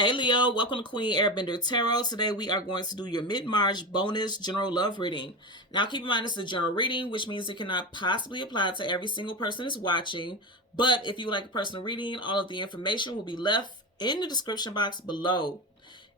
Hey Leo, welcome to Queen Airbender Tarot. Today we are going to do your mid-March bonus general love reading. Now keep in mind this is a general reading, which means it cannot possibly apply to every single person that's watching. But if you would like a personal reading, all of the information will be left in the description box below.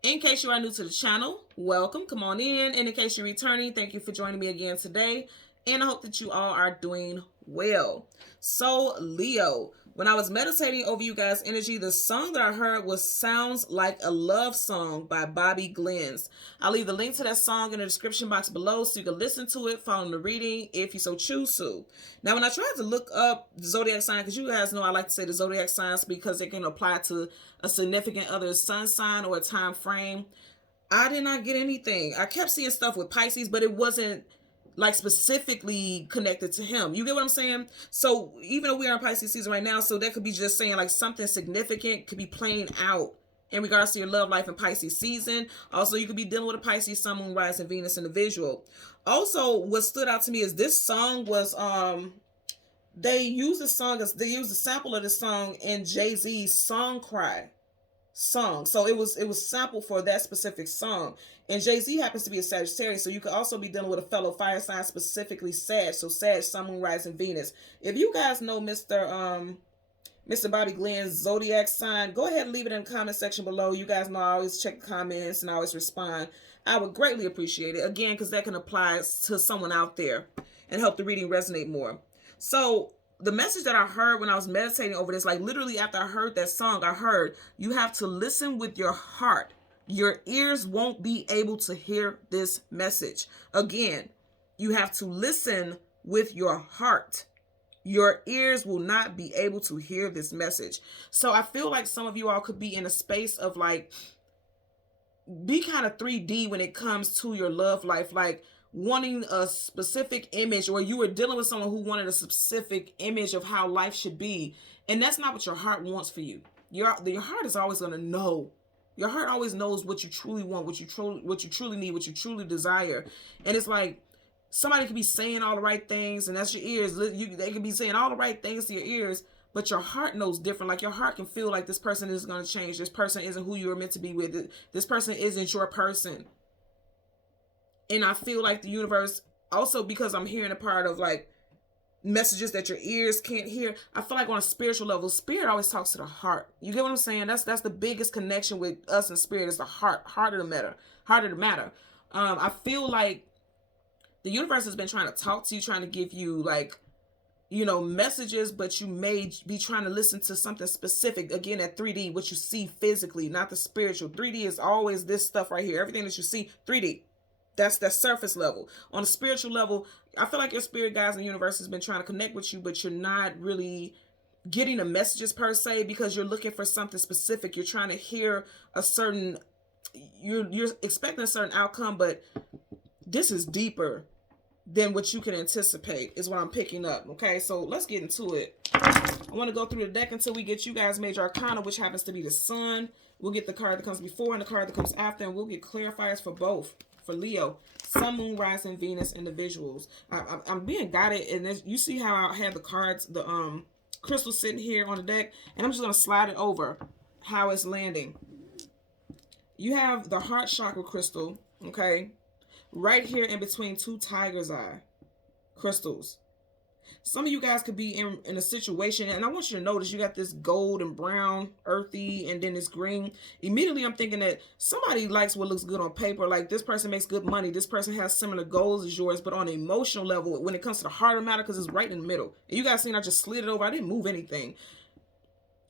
In case you are new to the channel, welcome, come on in. And in case you're returning, thank you for joining me again today. And I hope that you all are doing well. So Leo, when I was meditating over you guys' energy, the song that I heard was Sounds Like a Love Song by Bobby Glens. I'll leave the link to that song in the description box below so you can listen to it, follow the reading if you so choose to. Now, when I tried to look up the zodiac sign, because you guys know I like to say the zodiac signs because it can apply to a significant other's sun sign or a time frame, I did not get anything. I kept seeing stuff with Pisces, but it wasn't like specifically connected to him. You get what I'm saying? So even though we are in Pisces season right now, so that could be just saying like something significant could be playing out in regards to your love life in Pisces season. Also, you could be dealing with a Pisces Sun, Moon, Rising, Venus individual. Also, what stood out to me is this song was they used a sample of the song in Jay-Z's Song Cry song. So it was sampled for that specific song. And Jay-Z happens to be a Sagittarius, so you could also be dealing with a fellow fire sign, specifically Sag. So Sag, Sun, Moon, Rising, Venus. If you guys know Mr. Bobby Glenn's zodiac sign, go ahead and leave it in the comment section below. You guys know I always check the comments and I always respond. I would greatly appreciate it, again, because that can apply to someone out there and help the reading resonate more. So the message that I heard when I was meditating over this, like literally after I heard that song, I heard you have to listen with your heart. Your ears won't be able to hear this message. Again, you have to listen with your heart. Your ears will not be able to hear this message. So I feel like some of you all could be in a space of like, be kind of 3D when it comes to your love life. Like wanting a specific image, or you were dealing with someone who wanted a specific image of how life should be. And that's not what your heart wants for you. Your heart is always going to know. Your heart always knows what you truly want, what you truly need, what you truly desire. And it's like somebody could be saying all the right things, and that's your ears. They could be saying all the right things to your ears, but your heart knows different. Like your heart can feel like this person isn't going to change. This person isn't who you were meant to be with. This person isn't your person. And I feel like the universe, also because I'm hearing a part of like messages that your ears can't hear, I feel like on a spiritual level, spirit always talks to the heart. You get what I'm saying? That's the biggest connection with us and spirit is the heart of the matter. I feel like the universe has been trying to talk to you, trying to give you like, you know, messages, but you may be trying to listen to something specific. Again, at 3D, what you see physically, not the spiritual. 3D is always this stuff right here. Everything that you see, 3D. That's that surface level. On a spiritual level, I feel like your spirit guides in the universe has been trying to connect with you, but you're not really getting the messages per se because you're looking for something specific. You're trying to hear a certain, you're expecting a certain outcome, but this is deeper than what you can anticipate is what I'm picking up. Okay, so let's get into it. I want to go through the deck until we get you guys Major Arcana, which happens to be the Sun. We'll get the card that comes before and the card that comes after, and we'll get clarifiers for both. For Leo, Sun, Moon, Rising, Venus individuals. I'm being guided, and you see how I have the cards, the crystals sitting here on the deck, and I'm just going to slide it over how it's landing. You have the heart chakra crystal, okay, right here in between two tiger's eye crystals. Some of you guys could be in a situation, and I want you to notice you got this gold and brown, earthy, and then this green. Immediately, I'm thinking that somebody likes what looks good on paper. Like this person makes good money. This person has similar goals as yours, but on an emotional level, when it comes to the heart of matter, because it's right in the middle. And you guys seen I just slid it over. I didn't move anything.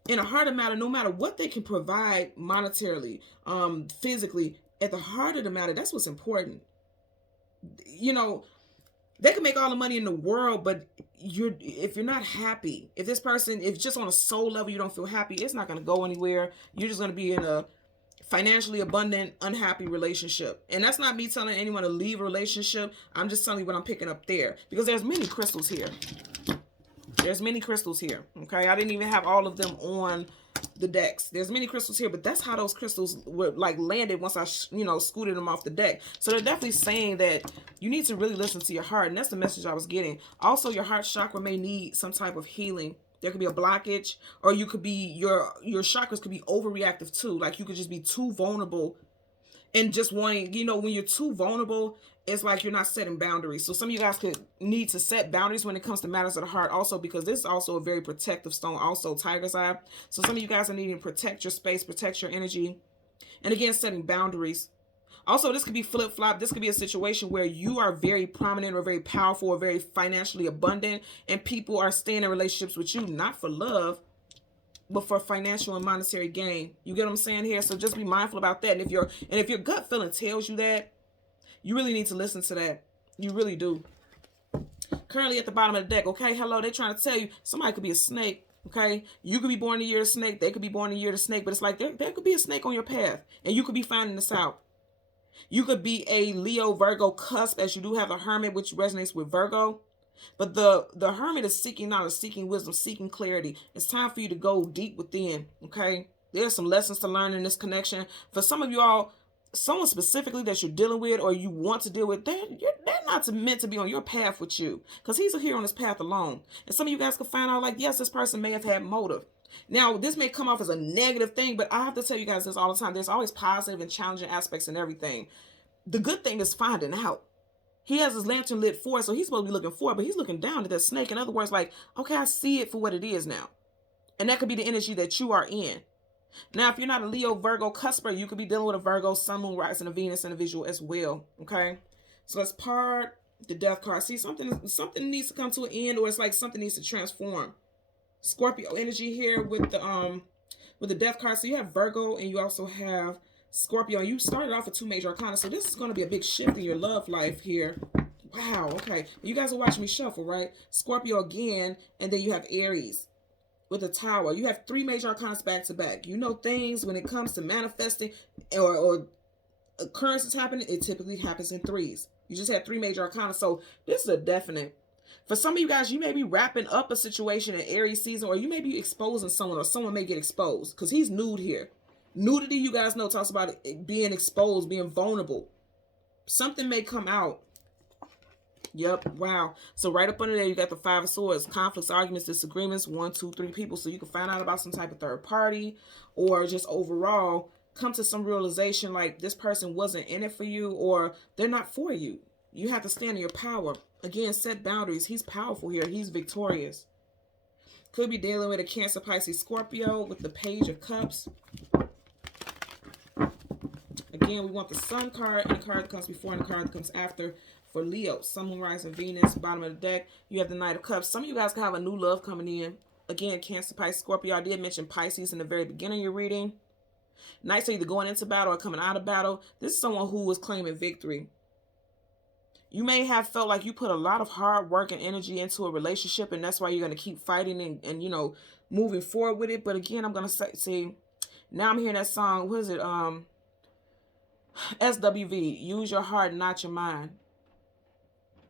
In a heart of matter, no matter what they can provide monetarily, physically, at the heart of the matter, that's what's important. You know, they can make all the money in the world, but if you're not happy, if just on a soul level you don't feel happy, it's not going to go anywhere. You're just going to be in a financially abundant, unhappy relationship. And that's not me telling anyone to leave a relationship. I'm just telling you what I'm picking up there, because there's many crystals here. Okay, I didn't even have all of them on the decks. There's many crystals here, but that's how those crystals were like landed once I scooted them off the deck. So they're definitely saying that you need to really listen to your heart, and that's the message I was getting. Also, your heart chakra may need some type of healing There could be a blockage, or you could be, your chakras could be overreactive too. Like you could just be too vulnerable and just wanting, you know, when you're too vulnerable, it's like you're not setting boundaries. So some of you guys could need to set boundaries when it comes to matters of the heart also, because this is also a very protective stone, also tiger's eye. So some of you guys are needing to protect your space, protect your energy. And again, setting boundaries. Also, this could be flip-flop. This could be a situation where you are very prominent or very powerful or very financially abundant, and people are staying in relationships with you, not for love, but for financial and monetary gain. You get what I'm saying here? So just be mindful about that. And if your gut feeling tells you that, you really need to listen to that. You really do. Currently at the bottom of the deck, okay, hello, they're trying to tell you somebody could be a snake. Okay, you could be born in the year of snake. They could be born in the year of snake. But it's like there could be a snake on your path, and you could be finding this out. You could be a Leo Virgo cusp, as you do have a hermit, which resonates with Virgo. But the hermit is seeking knowledge, seeking wisdom, seeking clarity. It's time for you to go deep within, okay? There's some lessons to learn in this connection. For some of you all, someone specifically that you're dealing with or you want to deal with, they're not meant to be on your path with you, because he's here on this path alone. And some of you guys can find out, like, yes, this person may have had motive. Now, this may come off as a negative thing, but I have to tell you guys this all the time. There's always positive and challenging aspects in everything. The good thing is finding out. He has his lantern lit forward, so he's supposed to be looking forward, but he's looking down at that snake. In other words, like, okay, I see it for what it is now. And that could be the energy that you are in. Now, if you're not a Leo Virgo cusper, you could be dealing with a Virgo, Sun, Moon, Rising, and a Venus individual as well, okay? So let's part the Death card. See, something needs to come to an end, or it's like something needs to transform. Scorpio energy here with the Death card. So you have Virgo and you also have Scorpio. You started off with 2 major arcana, so this is going to be a big shift in your love life here. Wow, okay. You guys are watching me shuffle, right? Scorpio again, and then you have Aries with the Tower. You have 3 major arcanas back to back. You know, things when it comes to manifesting or occurrences happening, it typically happens in 3s. You just had 3 major arcana, so this is a definite. For some of you guys, you may be wrapping up a situation in Aries season, or you may be exposing someone, or someone may get exposed, because he's nude here. Nudity, you guys know, talks about it being exposed, being vulnerable. Something may come out. Yep, wow. So right up under there, you got the 5 of Swords. Conflicts, arguments, disagreements, 1, 2, 3 people. So you can find out about some type of third party, or just overall come to some realization like this person wasn't in it for you, or they're not for you. You have to stand in your power. Again, set boundaries. He's powerful here. He's victorious. Could be dealing with a Cancer, Pisces, Scorpio with the Page of Cups. Again, we want the Sun card and the card that comes before and the card that comes after for Leo. Sun, Moon, Rising, Venus, bottom of the deck. You have the Knight of Cups. Some of you guys can have a new love coming in. Again, Cancer, Pisces, Scorpio. I did mention Pisces in the very beginning of your reading. Knights are either going into battle or coming out of battle. This is someone who is claiming victory. You may have felt like you put a lot of hard work and energy into a relationship, and that's why you're going to keep fighting and you know, moving forward with it. But again, I'm going to say, now I'm hearing that song. What is it? SWV. Use your heart, not your mind.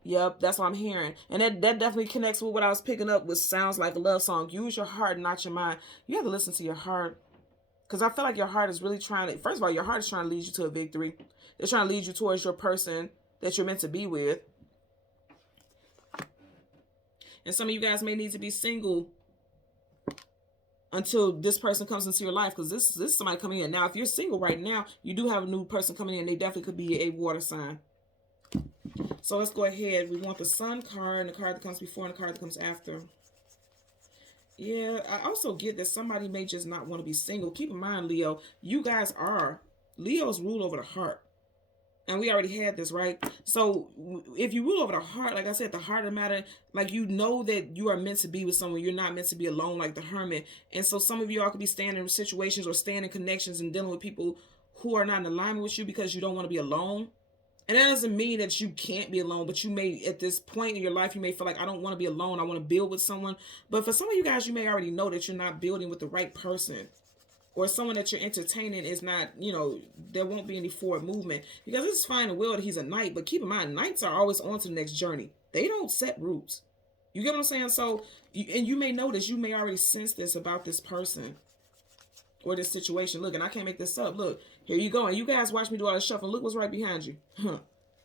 Yep, that's what I'm hearing. And that definitely connects with what I was picking up with sounds like a love song. Use your heart, not your mind. You have to listen to your heart. Because I feel like your heart is really trying to, first of all, your heart is trying to lead you to a victory. It's trying to lead you towards your person that you're meant to be with. And some of you guys may need to be single until this person comes into your life, because this is somebody coming in. Now, if you're single right now, you do have a new person coming in. They definitely could be a water sign. So let's go ahead. We want the Sun card and the card that comes before and the card that comes after. Yeah, I also get that somebody may just not want to be single. Keep in mind, Leo, you guys are. Leos rule over the heart. And we already had this, right? So if you rule over the heart, like I said, the heart of the matter, like you know that you are meant to be with someone. You're not meant to be alone like the Hermit. And so some of you all could be staying in situations or staying in connections and dealing with people who are not in alignment with you because you don't want to be alone. And that doesn't mean that you can't be alone, but you may, at this point in your life, you may feel like, I don't want to be alone. I want to build with someone. But for some of you guys, you may already know that you're not building with the right person. Or someone that you're entertaining is not, you know, there won't be any forward movement. Because it's fine and well that he's a knight, but keep in mind, knights are always on to the next journey. They don't set roots. You get what I'm saying? So, and you may notice, you may already sense this about this person or this situation. Look, and I can't make this up. Look, here you go. And you guys watch me do all this shuffling. Look what's right behind you. Huh.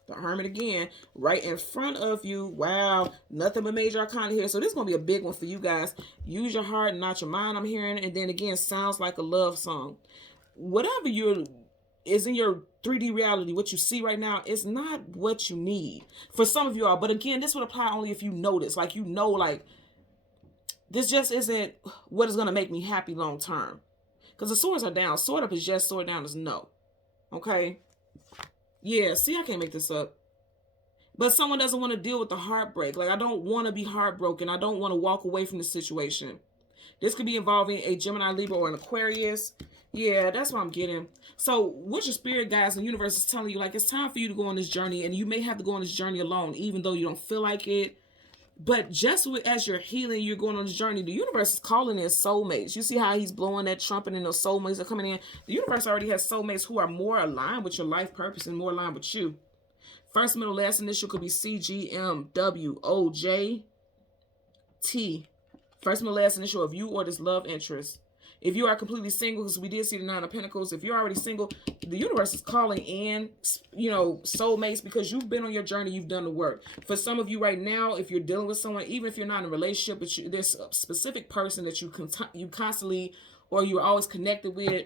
The Hermit again, right in front of you. Wow, nothing but major arcana here. So this is going to be a big one for you guys. Use your heart, not your mind, I'm hearing. And then again, sounds like a love song. Whatever is in your 3D reality, what you see right now is not what you need. For some of you all, but again, this would apply only if you notice. Like, you know, like, this just isn't what is going to make me happy long term. Because the swords are down. Sword up is yes, sword down is no. Okay? Yeah, see, I can't make this up. But someone doesn't want to deal with the heartbreak. Like, I don't want to be heartbroken. I don't want to walk away from the situation. This could be involving a Gemini, Libra, or an Aquarius. Yeah, that's what I'm getting. So what your spirit guides and the universe is telling you, like, it's time for you to go on this journey. And you may have to go on this journey alone, even though you don't feel like it. But just as you're healing, you're going on this journey, the universe is calling in soulmates. You see how he's blowing that trumpet and those soulmates are coming in? The universe already has soulmates who are more aligned with your life purpose and more aligned with you. First, middle, last initial could be CGMWOJT. First, middle, last initial of you or this love interest. If you are completely single, because we did see the Nine of Pentacles, if you're already single, the universe is calling in, you know, soulmates, because you've been on your journey, you've done the work. For some of you right now, if you're dealing with someone, even if you're not in a relationship, but there's a specific person that you constantly, or you're always connected with,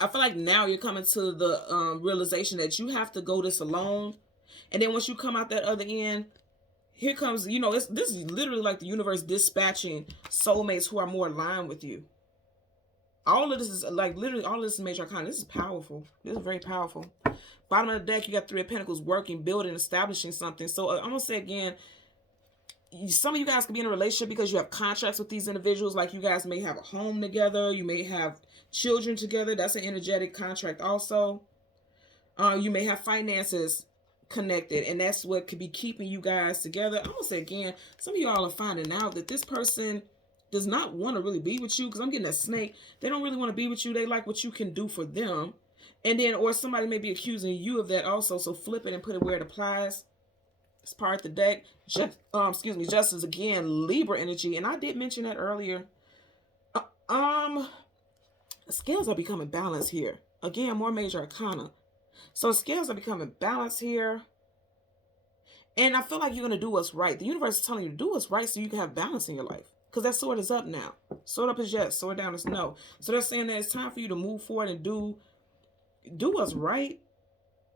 I feel like now you're coming to the realization that you have to go this alone. And then once you come out that other end, here comes, you know, this is literally like the universe dispatching soulmates who are more aligned with you. All of this is like literally all of this is major arcana. This is powerful. This is very powerful. Bottom of the deck, you got Three of Pentacles, working, building, establishing something. So I'm gonna say again, some of you guys could be in a relationship because you have contracts with these individuals. Like, you guys may have a home together. You may have children together. That's an energetic contract also. You may have finances connected, and that's what could be keeping you guys together. I'm gonna say again, some of y'all are finding out that this person does not want to really be with you, because I'm getting that snake. They don't really want to be with you. They like what you can do for them. And then, or somebody may be accusing you of that also. So flip it and put it where it applies. It's part of the deck. Justice again, Libra energy. And I did mention that earlier. Scales are becoming balanced here. Again, more major arcana. So scales are becoming balanced here. And I feel like you're going to do what's right. The universe is telling you to do what's right so you can have balance in your life. Because that sword is up now. Sword up is yes. Sword down is no. So they're saying that it's time for you to move forward and do what's right,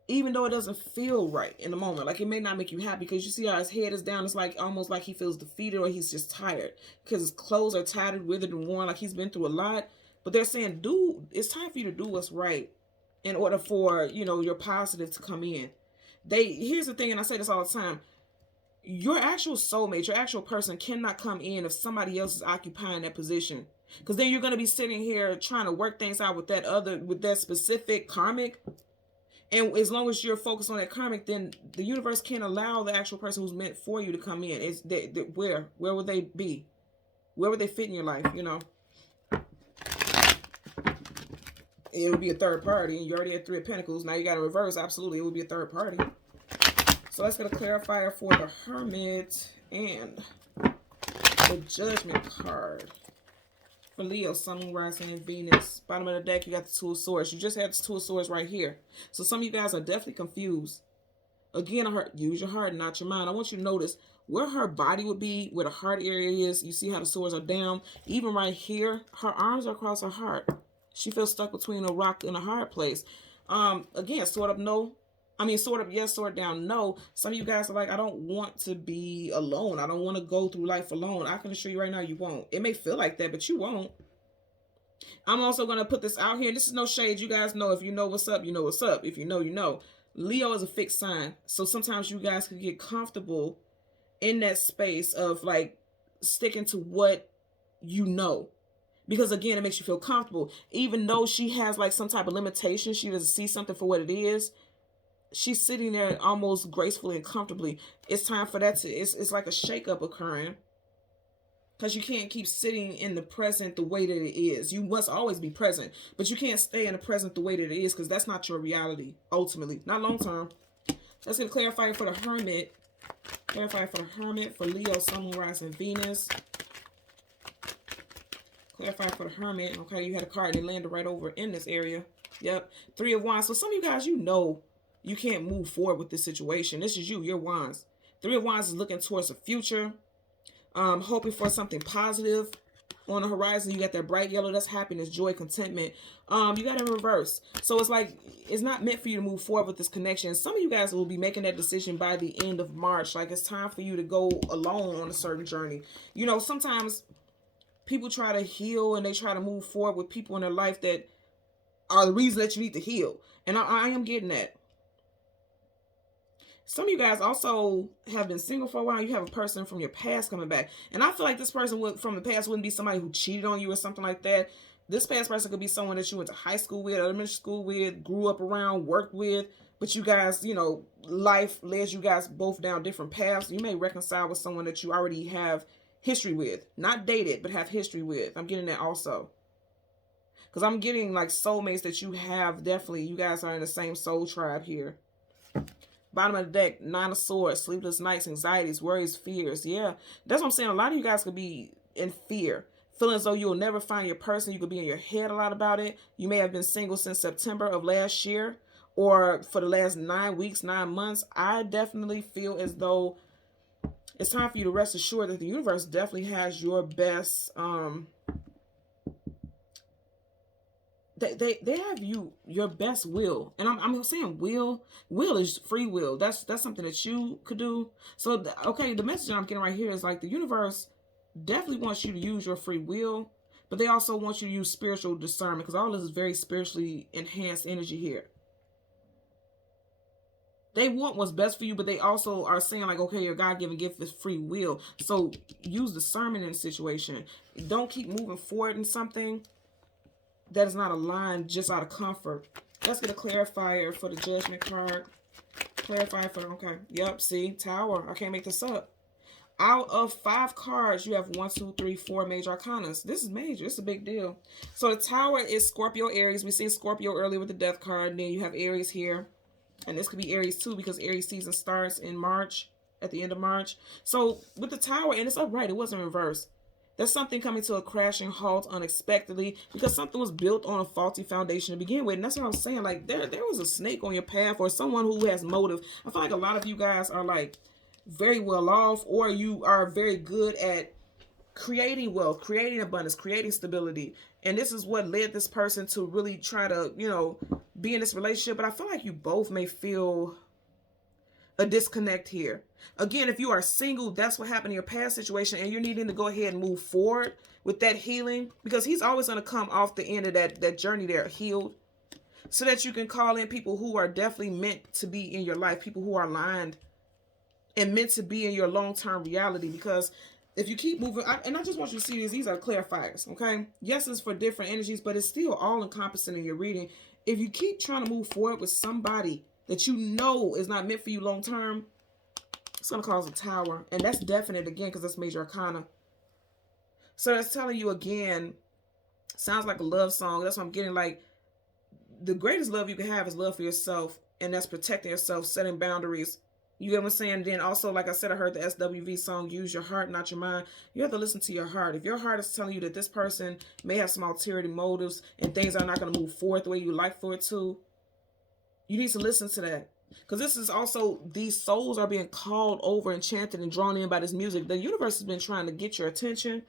even though it doesn't feel right in the moment. Like, it may not make you happy, because you see how his head is down. It's like almost like he feels defeated, or he's just tired because his clothes are tattered, withered, and worn. Like, he's been through a lot. But they're saying, it's time for you to do what's right in order for, you know, your positive to come in. Here's the thing, and I say this all the time. Your actual soulmate, your actual person cannot come in if somebody else is occupying that position. Because then you're going to be sitting here trying to work things out with that specific karmic. And as long as you're focused on that karmic, then the universe can't allow the actual person who's meant for you to come in. Where would they be? Where would they fit in your life, you know? It would be a third party. You already had Three of Pentacles. Now you got to reverse. Absolutely, it would be a third party. So let's get a clarifier for the Hermit and the Judgment card. For Leo, Sun, Moon, Rising, and Venus. Bottom of the deck, you got the Two of Swords. You just had the Two of Swords right here. So some of you guys are definitely confused. Again, use your heart, not your mind. I want you to notice where her body would be, where the heart area is. You see how the swords are down. Even right here, her arms are across her heart. She feels stuck between a rock and a hard place. Again, sword up, no. Sword up, yes, sword down, no. Some of you guys are like, I don't want to be alone. I don't want to go through life alone. I can assure you right now, you won't. It may feel like that, but you won't. I'm also going to put this out here. This is no shade. You guys know, if you know what's up, you know what's up. If you know, you know. Leo is a fixed sign. So sometimes you guys can get comfortable in that space of like sticking to what you know. Because again, it makes you feel comfortable. Even though she has like some type of limitation, she doesn't see something for what it is. She's sitting there almost gracefully and comfortably. It's time for that to, it's like a shakeup occurring. Because you can't keep sitting in the present the way that it is. You must always be present. But you can't stay in the present the way that it is, because that's not your reality, ultimately. Not long term. Let's get a clarifier for the Hermit. Clarifier for the Hermit, for Leo, Sun, Moon, Rising, Venus. Clarifier for the Hermit. Okay, you had a card and it landed right over in this area. Yep. Three of Wands. So some of you guys, you know You can't move forward with this situation. This is you, your wands. Three of Wands is looking towards the future, hoping for something positive on the horizon. You got that bright yellow, that's happiness, joy, contentment. You got it in reverse. So it's like, it's not meant for you to move forward with this connection. Some of you guys will be making that decision by the end of March. Like, it's time for you to go alone on a certain journey. You know, sometimes people try to heal and they try to move forward with people in their life that are the reason that you need to heal. And I am getting that. Some of you guys also have been single for a while. You have a person from your past coming back. And I feel like this person from the past wouldn't be somebody who cheated on you or something like that. This past person could be someone that you went to high school with, elementary school with, grew up around, worked with. But you guys, you know, life led you guys both down different paths. You may reconcile with someone that you already have history with. Not dated, but have history with. I'm getting that also. Because I'm getting like soulmates that you have, definitely. You guys are in the same soul tribe here. Bottom of the deck, Nine of Swords, sleepless nights, anxieties, worries, fears. Yeah, that's what I'm saying. A lot of you guys could be in fear, feeling as though you'll never find your person. You could be in your head a lot about it. You may have been single since September of last year or for the last 9 weeks, 9 months. I definitely feel as though it's time for you to rest assured that the universe definitely has your best. They have your best will, and I'm saying will is free will. That's something that you could do. So okay, the message I'm getting right here is like the universe definitely wants you to use your free will, but they also want you to use spiritual discernment, because all this is very spiritually enhanced energy here. They want what's best for you, but they also are saying like, okay, your God-given gift is free will, so use discernment in the situation. Don't keep moving forward in something that is not aligned just out of comfort. Let's get a clarifier for the Judgment card. Clarifier for, okay. Yep, see, Tower. I can't make this up. Out of 5 cards, you have 1, 2, 3, 4 major arcanas. This is major. It's a big deal. So the Tower is Scorpio, Aries. We seen Scorpio earlier with the Death card. And then you have Aries here. And this could be Aries too, because Aries season starts in March, at the end of March. So with the Tower, and it's upright, it wasn't reversed. There's something coming to a crashing halt unexpectedly because something was built on a faulty foundation to begin with. And that's what I was saying. Like, there was a snake on your path, or someone who has motive. I feel like a lot of you guys are like very well off, or you are very good at creating wealth, creating abundance, creating stability. And this is what led this person to really try to, you know, be in this relationship. But I feel like you both may feel a disconnect here. Again, if you are single, that's what happened in your past situation, and you're needing to go ahead and move forward with that healing, because he's always going to come off the end of that journey there healed, so that you can call in people who are definitely meant to be in your life, people who are aligned and meant to be in your long-term reality. Because if you keep moving, and I just want you to see these are clarifiers, okay? Yes, it's for different energies, but it's still all encompassing in your reading. If you keep trying to move forward with somebody that you know is not meant for you long term, it's going to cause a Tower. And that's definite again, because that's major arcana. So that's telling you again, sounds like a love song. That's what I'm getting. Like, the greatest love you can have is love for yourself. And that's protecting yourself, setting boundaries. You get what I'm saying? Then also, like I said, I heard the SWV song, use your heart, not your mind. You have to listen to your heart. If your heart is telling you that this person may have some ulterior motives and things are not going to move forward the way you like for it to, you need to listen to that. Because this is also, these souls are being called over, enchanted, and drawn in by this music. The universe has been trying to get your attention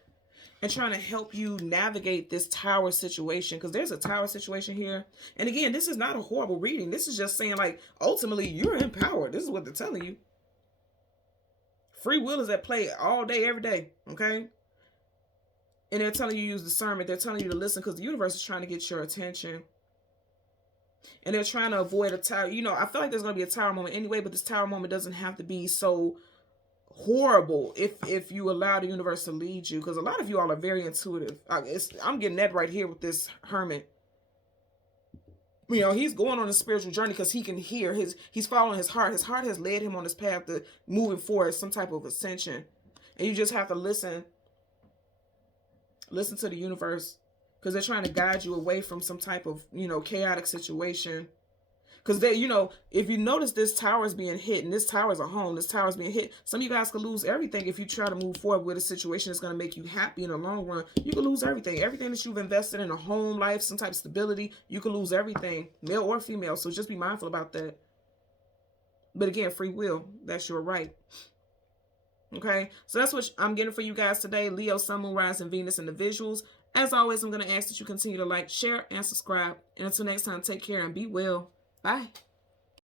and trying to help you navigate this Tower situation. Because there's a Tower situation here. And again, this is not a horrible reading. This is just saying, like, ultimately, you're empowered. This is what they're telling you. Free will is at play all day, every day. Okay? And they're telling you to use discernment. They're telling you to listen, because the universe is trying to get your attention. And they're trying to avoid a Tower. You know, I feel like there's going to be a Tower moment anyway, but this Tower moment doesn't have to be so horrible if you allow the universe to lead you. Because a lot of you all are very intuitive. I'm getting that right here with this Hermit. You know, he's going on a spiritual journey because he can hear. He's following his heart. His heart has led him on this path to moving forward, some type of ascension. And you just have to listen. Listen to the universe. Because they're trying to guide you away from some type of, you know, chaotic situation. Because they, you know, if you notice this Tower is being hit, and this Tower is a home, this Tower is being hit, some of you guys could lose everything if you try to move forward with a situation that's going to make you happy in the long run. You could lose everything. Everything that you've invested in a home life, some type of stability, you could lose everything, male or female. So just be mindful about that. But again, free will, that's your right. Okay, so that's what I'm getting for you guys today. Leo, Sun, Moon, Rising, Venus, individuals. As always, I'm going to ask that you continue to like, share, and subscribe. And until next time, take care and be well. Bye.